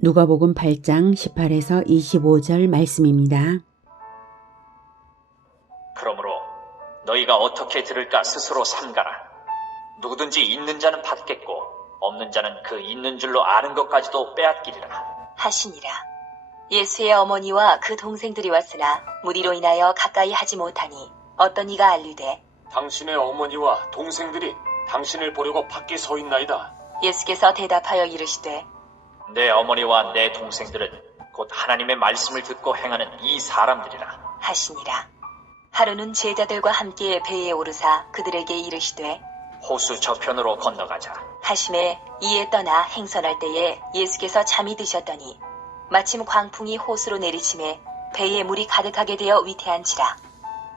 누가복음 8장 18에서 25절 말씀입니다. 그러므로 너희가 어떻게 들을까 스스로 삼가라. 누구든지 있는 자는 받겠고 없는 자는 그 있는 줄로 아는 것까지도 빼앗기리라 하시니라. 예수의 어머니와 그 동생들이 왔으나 무리로 인하여 가까이 하지 못하니 어떤 이가 알리되 당신의 어머니와 동생들이 당신을 보려고 밖에 서 있나이다. 예수께서 대답하여 이르시되 내 어머니와 내 동생들은 곧 하나님의 말씀을 듣고 행하는 이 사람들이라 하시니라. 하루는 제자들과 함께 배에 오르사 그들에게 이르시되 호수 저편으로 건너가자. 하심에 이에 떠나 행선할 때에 예수께서 잠이 드셨더니 마침 광풍이 호수로 내리침에 배에 물이 가득하게 되어 위태한지라.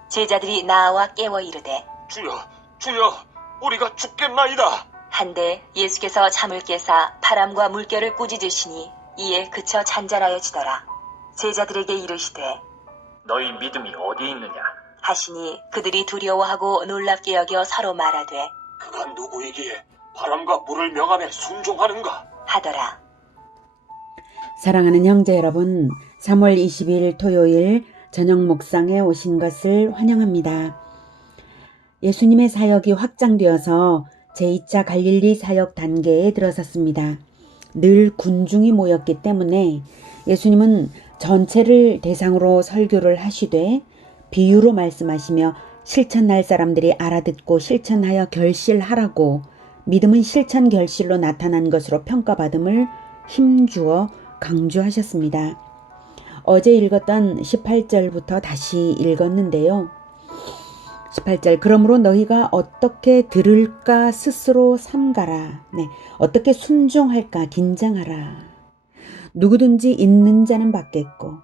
제자들이 나와 깨워 이르되 주여, 주여, 우리가 죽겠나이다. 한데 예수께서 잠을 깨사 바람과 물결을 꾸짖으시니 이에 그쳐 잔잔하여지더라. 제자들에게 이르시되 너희 믿음이 어디 있느냐? 하시니 그들이 두려워하고 놀랍게 여겨 서로 말하되 그가 누구이기에 바람과 물을 명하며 순종하는가? 하더라. 사랑하는 형제 여러분, 3월 20일 토요일 저녁 묵상에 오신 것을 환영합니다. 예수님의 사역이 확장되어서 제2차 갈릴리 사역 단계에 들어섰습니다. 늘 군중이 모였기 때문에 예수님은 전체를 대상으로 설교를 하시되 비유로 말씀하시며 실천할 사람들이 알아듣고 실천하여 결실하라고 믿음은 실천 결실로 나타난 것으로 평가받음을 힘주어 강조하셨습니다. 어제 읽었던 18절부터 다시 읽었는데요. 18절 그러므로 너희가 어떻게 들을까 스스로 삼가라. 어떻게 순종할까 긴장하라. 누구든지 있는 자는 받겠고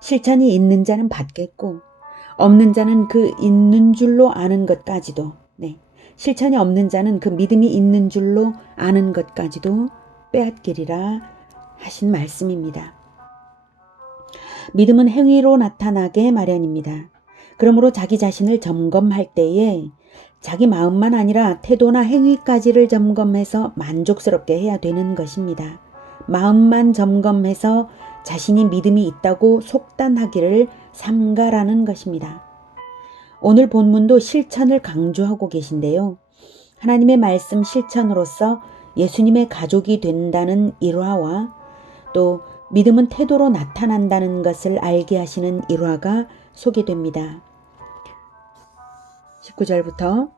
실천이 있는 자는 받겠고 없는 자는 그 있는 줄로 아는 것까지도 실천이 없는 자는 그 믿음이 있는 줄로 아는 것까지도 빼앗기리라 하신 말씀입니다. 믿음은 행위로 나타나게 마련입니다. 그러므로 자기 자신을 점검할 때에 자기 마음만 아니라 태도나 행위까지를 점검해서 만족스럽게 해야 되는 것입니다. 마음만 점검해서 자신이 믿음이 있다고 속단하기를 삼가라는 것입니다. 오늘 본문도 실천을 강조하고 계신데요. 하나님의 말씀 실천으로서 예수님의 가족이 된다는 일화와 또 믿음은 태도로 나타난다는 것을 알게 하시는 일화가 소개됩니다. 19절부터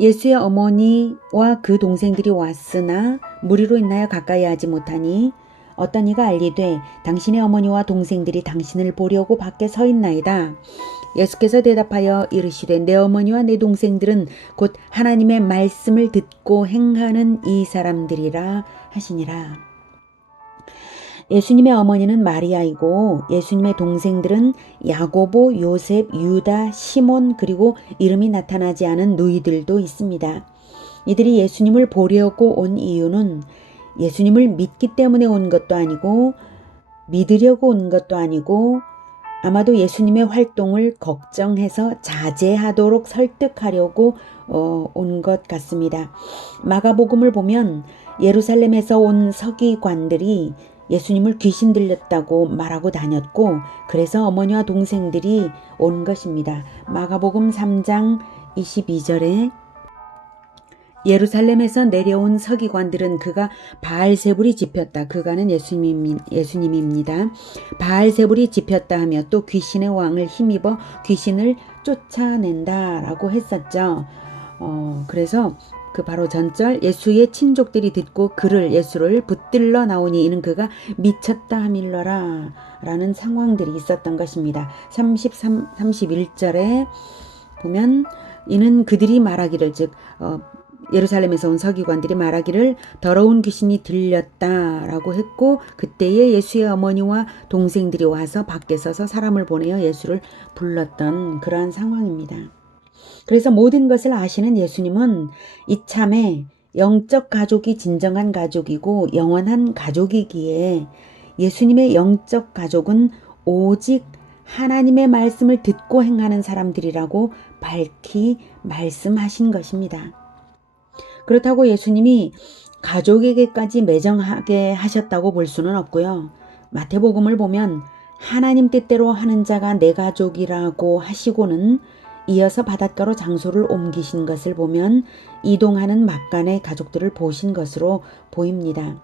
예수의 어머니와 그 동생들이 왔으나 무리로 인하여 가까이 하지 못하니 어떤 이가 알리되 당신의 어머니와 동생들이 당신을 보려고 밖에 서 있나이다. 예수께서 대답하여 이르시되 내 어머니와 내 동생들은 곧 하나님의 말씀을 듣고 행하는 이 사람들이라 하시니라. 예수님의 어머니는 마리아이고 예수님의 동생들은 야고보, 요셉, 유다, 시몬 그리고 이름이 나타나지 않은 누이들도 있습니다. 이들이 예수님을 보려고 온 이유는 예수님을 믿기 때문에 온 것도 아니고 믿으려고 온 것도 아니고 아마도 예수님의 활동을 걱정해서 자제하도록 설득하려고 온 것 같습니다. 마가복음을 보면 예루살렘에서 온 서기관들이 예수님을 귀신 들렸다고 말하고 다녔고 그래서 어머니와 동생들이 온 것입니다. 마가복음 3장 22절에 예루살렘에서 내려온 서기관들은 그가 바알세불이 집혔다. 그가는 예수님입니다. 바알세불이 집혔다 하며 또 귀신의 왕을 힘입어 귀신을 쫓아낸다라고 했었죠. 그래서 그 바로 전절 예수의 친족들이 듣고 예수를 붙들러 나오니 이는 그가 미쳤다 하밀러라 라는 상황들이 있었던 것입니다. 31절에 보면 이는 그들이 말하기를 즉 예루살렘에서 온 서기관들이 말하기를 더러운 귀신이 들렸다라고 했고 그때에 예수의 어머니와 동생들이 와서 밖에 서서 사람을 보내어 예수를 불렀던 그러한 상황입니다. 그래서 모든 것을 아시는 예수님은 이참에 영적 가족이 진정한 가족이고 영원한 가족이기에 예수님의 영적 가족은 오직 하나님의 말씀을 듣고 행하는 사람들이라고 밝히 말씀하신 것입니다. 그렇다고 예수님이 가족에게까지 매정하게 하셨다고 볼 수는 없고요. 마태복음을 보면 하나님 뜻대로 하는 자가 내 가족이라고 하시고는 이어서 바닷가로 장소를 옮기신 것을 보면 이동하는 막간의 가족들을 보신 것으로 보입니다.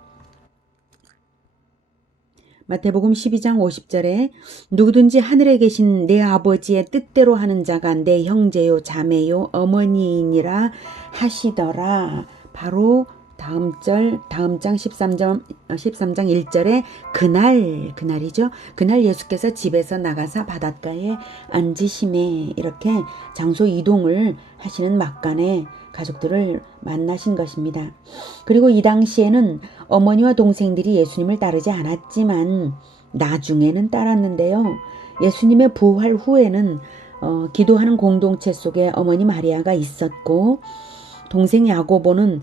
마태복음 12장 50절에 누구든지 하늘에 계신 내 아버지의 뜻대로 하는 자가 내 형제요 자매요 어머니이니라 하시더라. 바로 다음 장 13장 1절에 그날이죠. 그날 예수께서 집에서 나가사 바닷가에 앉으심에 이렇게 장소 이동을 하시는 막간에 가족들을 만나신 것입니다. 그리고 이 당시에는 어머니와 동생들이 예수님을 따르지 않았지만 나중에는 따랐는데요. 예수님의 부활 후에는 기도하는 공동체 속에 어머니 마리아가 있었고 동생 야고보는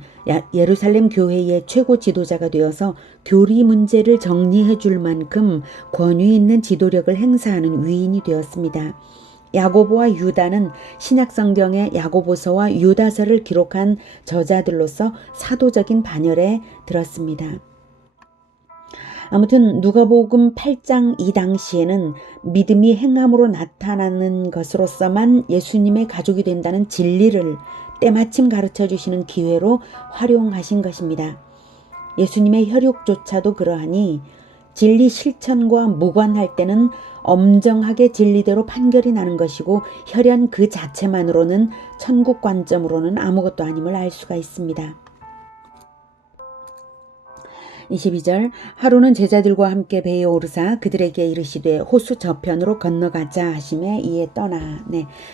예루살렘 교회의 최고 지도자가 되어서 교리 문제를 정리해 줄 만큼 권위 있는 지도력을 행사하는 위인이 되었습니다. 야고보와 유다는 신약 성경의 야고보서와 유다서를 기록한 저자들로서 사도적인 반열에 들었습니다. 아무튼 누가복음 8장 이 당시에는 믿음이 행함으로 나타나는 것으로서만 예수님의 가족이 된다는 진리를 때마침 가르쳐 주시는 기회로 활용하신 것입니다. 예수님의 혈육조차도 그러하니 진리 실천과 무관할 때는 엄정하게 진리대로 판결이 나는 것이고 혈연 그 자체만으로는 천국 관점으로는 아무것도 아님을 알 수가 있습니다. 22절 하루는 제자들과 함께 배에 오르사 그들에게 이르시되 호수 저편으로 건너가자 하심에 이에 떠나.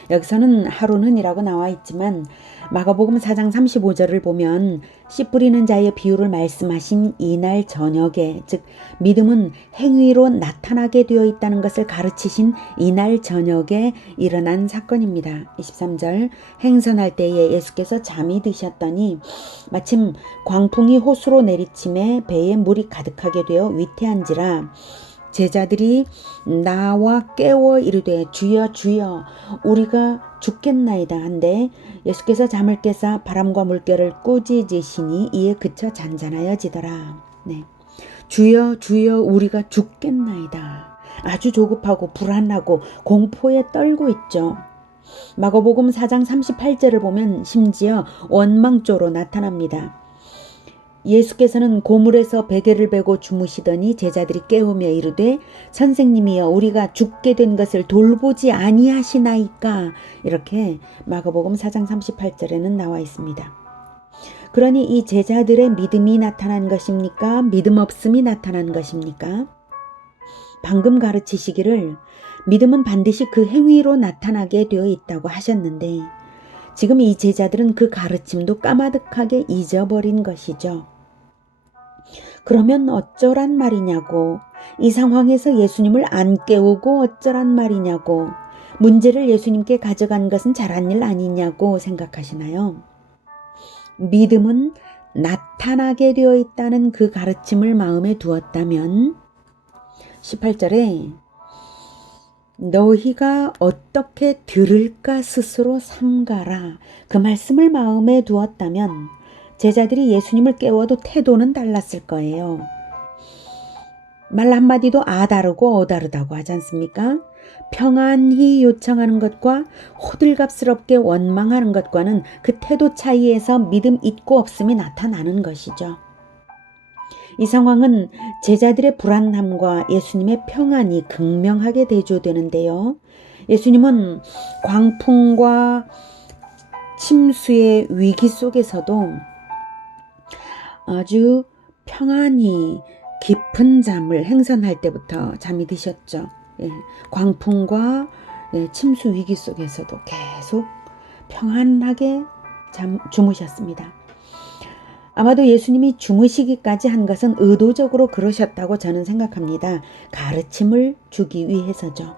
여기서는 하루는이라고 나와 있지만 마가복음 4장 35절을 보면 씨 뿌리는 자의 비유를 말씀하신 이날 저녁에, 즉 믿음은 행위로 나타나게 되어 있다는 것을 가르치신 이날 저녁에 일어난 사건입니다. 23절 행선할 때에 예수께서 잠이 드셨더니 마침 광풍이 호수로 내리침에 배에 물이 가득하게 되어 위태한지라 제자들이 나와 깨워 이르되 주여 주여 우리가 죽겠나이다 한데 예수께서 잠을 깨사 바람과 물결을 꾸짖으시니 이에 그쳐 잔잔하여지더라. 주여 주여 우리가 죽겠나이다. 아주 조급하고 불안하고 공포에 떨고 있죠. 마가복음 4장 38절을 보면 심지어 원망조로 나타납니다. 예수께서는 고물에서 베개를 베고 주무시더니 제자들이 깨우며 이르되 선생님이여 우리가 죽게 된 것을 돌보지 아니하시나이까. 이렇게 마가복음 4장 38절에는 나와 있습니다. 그러니 이 제자들의 믿음이 나타난 것입니까? 믿음 없음이 나타난 것입니까? 방금 가르치시기를 믿음은 반드시 그 행위로 나타나게 되어 있다고 하셨는데 지금 이 제자들은 그 가르침도 까마득하게 잊어버린 것이죠. 그러면 어쩌란 말이냐고, 이 상황에서 예수님을 안 깨우고 어쩌란 말이냐고, 문제를 예수님께 가져간 것은 잘한 일 아니냐고 생각하시나요? 믿음은 나타나게 되어 있다는 그 가르침을 마음에 두었다면 18절에 너희가 어떻게 들을까 스스로 삼가라. 그 말씀을 마음에 두었다면 제자들이 예수님을 깨워도 태도는 달랐을 거예요. 말 한마디도 다르고 어다르다고 하지 않습니까? 평안히 요청하는 것과 호들갑스럽게 원망하는 것과는 그 태도 차이에서 믿음 있고 없음이 나타나는 것이죠. 이 상황은 제자들의 불안함과 예수님의 평안이 극명하게 대조되는데요. 예수님은 광풍과 침수의 위기 속에서도 아주 평안히 깊은 잠을 행선할 때부터 잠이 드셨죠. 광풍과 침수 위기 속에서도 계속 평안하게 주무셨습니다. 아마도 예수님이 주무시기까지 한 것은 의도적으로 그러셨다고 저는 생각합니다. 가르침을 주기 위해서죠.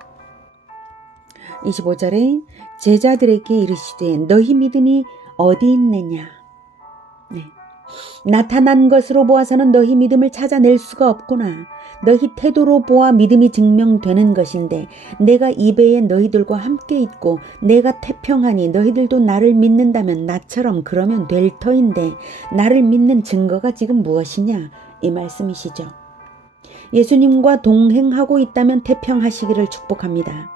25절에 제자들에게 이르시되 너희 믿음이 어디 있느냐. 나타난 것으로 보아서는 너희 믿음을 찾아낼 수가 없구나. 너희 태도로 보아 믿음이 증명되는 것인데 내가 이 배에 너희들과 함께 있고 내가 태평하니 너희들도 나를 믿는다면 나처럼 그러면 될 터인데 나를 믿는 증거가 지금 무엇이냐? 이 말씀이시죠. 예수님과 동행하고 있다면 태평하시기를 축복합니다.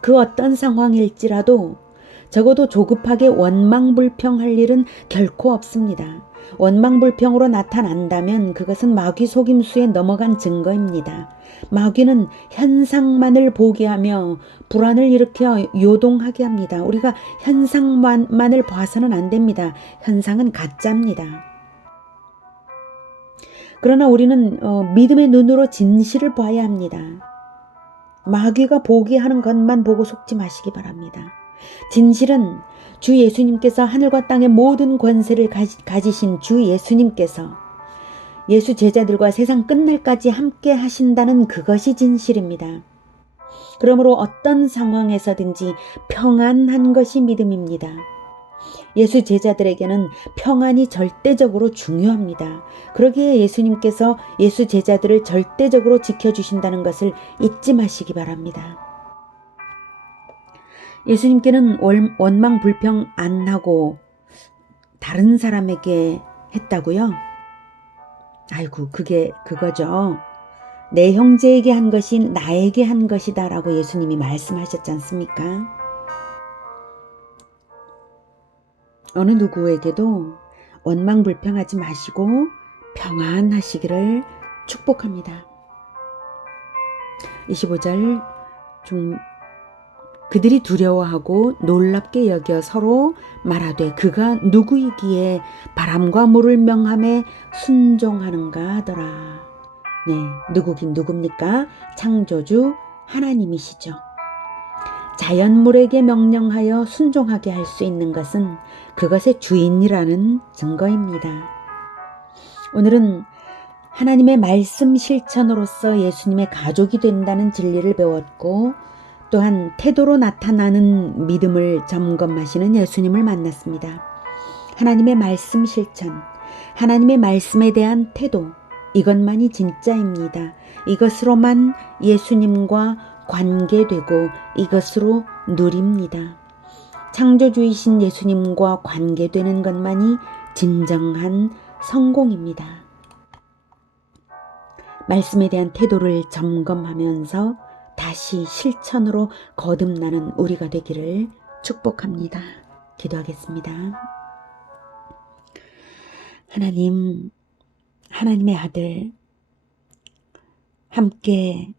그 어떤 상황일지라도 적어도 조급하게 원망불평할 일은 결코 없습니다. 원망불평으로 나타난다면 그것은 마귀 속임수에 넘어간 증거입니다. 마귀는 현상만을 보게 하며 불안을 일으켜 요동하게 합니다. 우리가 현상만을 봐서는 안 됩니다. 현상은 가짜입니다. 그러나 우리는 믿음의 눈으로 진실을 봐야 합니다. 마귀가 보게 하는 것만 보고 속지 마시기 바랍니다. 진실은 주 예수님께서 하늘과 땅의 모든 권세를 가지신 주 예수님께서 예수 제자들과 세상 끝날까지 함께 하신다는 그것이 진실입니다. 그러므로 어떤 상황에서든지 평안한 것이 믿음입니다. 예수 제자들에게는 평안이 절대적으로 중요합니다. 그러기에 예수님께서 예수 제자들을 절대적으로 지켜주신다는 것을 잊지 마시기 바랍니다. 예수님께는 원망 불평 안 하고 다른 사람에게 했다고요? 아이고, 그거죠. 내 형제에게 한 것이 나에게 한 것이다 라고 예수님이 말씀하셨지 않습니까? 어느 누구에게도 원망 불평하지 마시고 평안하시기를 축복합니다. 25절 그들이 두려워하고 놀랍게 여겨 서로 말하되 그가 누구이기에 바람과 물을 명함에 순종하는가 하더라. 네, 누구긴 누굽니까? 창조주 하나님이시죠. 자연물에게 명령하여 순종하게 할 수 있는 것은 그것의 주인이라는 증거입니다. 오늘은 하나님의 말씀 실천으로서 예수님의 가족이 된다는 진리를 배웠고 또한 태도로 나타나는 믿음을 점검하시는 예수님을 만났습니다. 하나님의 말씀 실천, 하나님의 말씀에 대한 태도, 이것만이 진짜입니다. 이것으로만 예수님과 관계되고 이것으로 누립니다. 창조주이신 예수님과 관계되는 것만이 진정한 성공입니다. 말씀에 대한 태도를 점검하면서 다시 실천으로 거듭나는 우리가 되기를 축복합니다. 기도하겠습니다. 하나님의 아들, 함께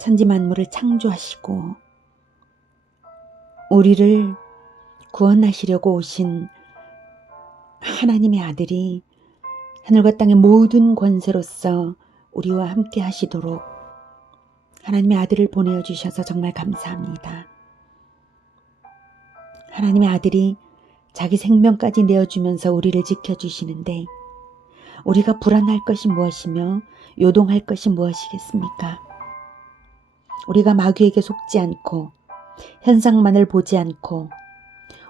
천지만물을 창조하시고 우리를 구원하시려고 오신 하나님의 아들이 하늘과 땅의 모든 권세로서 우리와 함께 하시도록 하나님의 아들을 보내어 주셔서 정말 감사합니다. 하나님의 아들이 자기 생명까지 내어주면서 우리를 지켜주시는데 우리가 불안할 것이 무엇이며 요동할 것이 무엇이겠습니까? 우리가 마귀에게 속지 않고 현상만을 보지 않고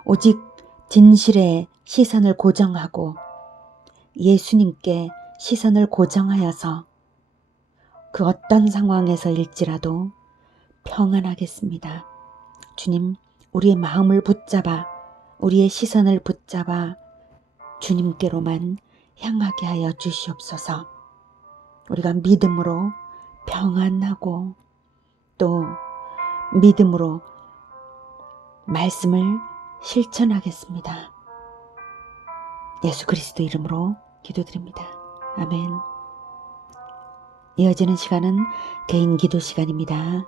오직 진실에 시선을 고정하고 예수님께 시선을 고정하여서 그 어떤 상황에서일지라도 평안하겠습니다. 주님, 우리의 마음을 붙잡아 우리의 시선을 붙잡아 주님께로만 향하게 하여 주시옵소서. 우리가 믿음으로 평안하고 또 믿음으로 말씀을 실천하겠습니다. 예수 그리스도 이름으로 기도드립니다. 아멘. 이어지는 시간은 개인 기도 시간입니다.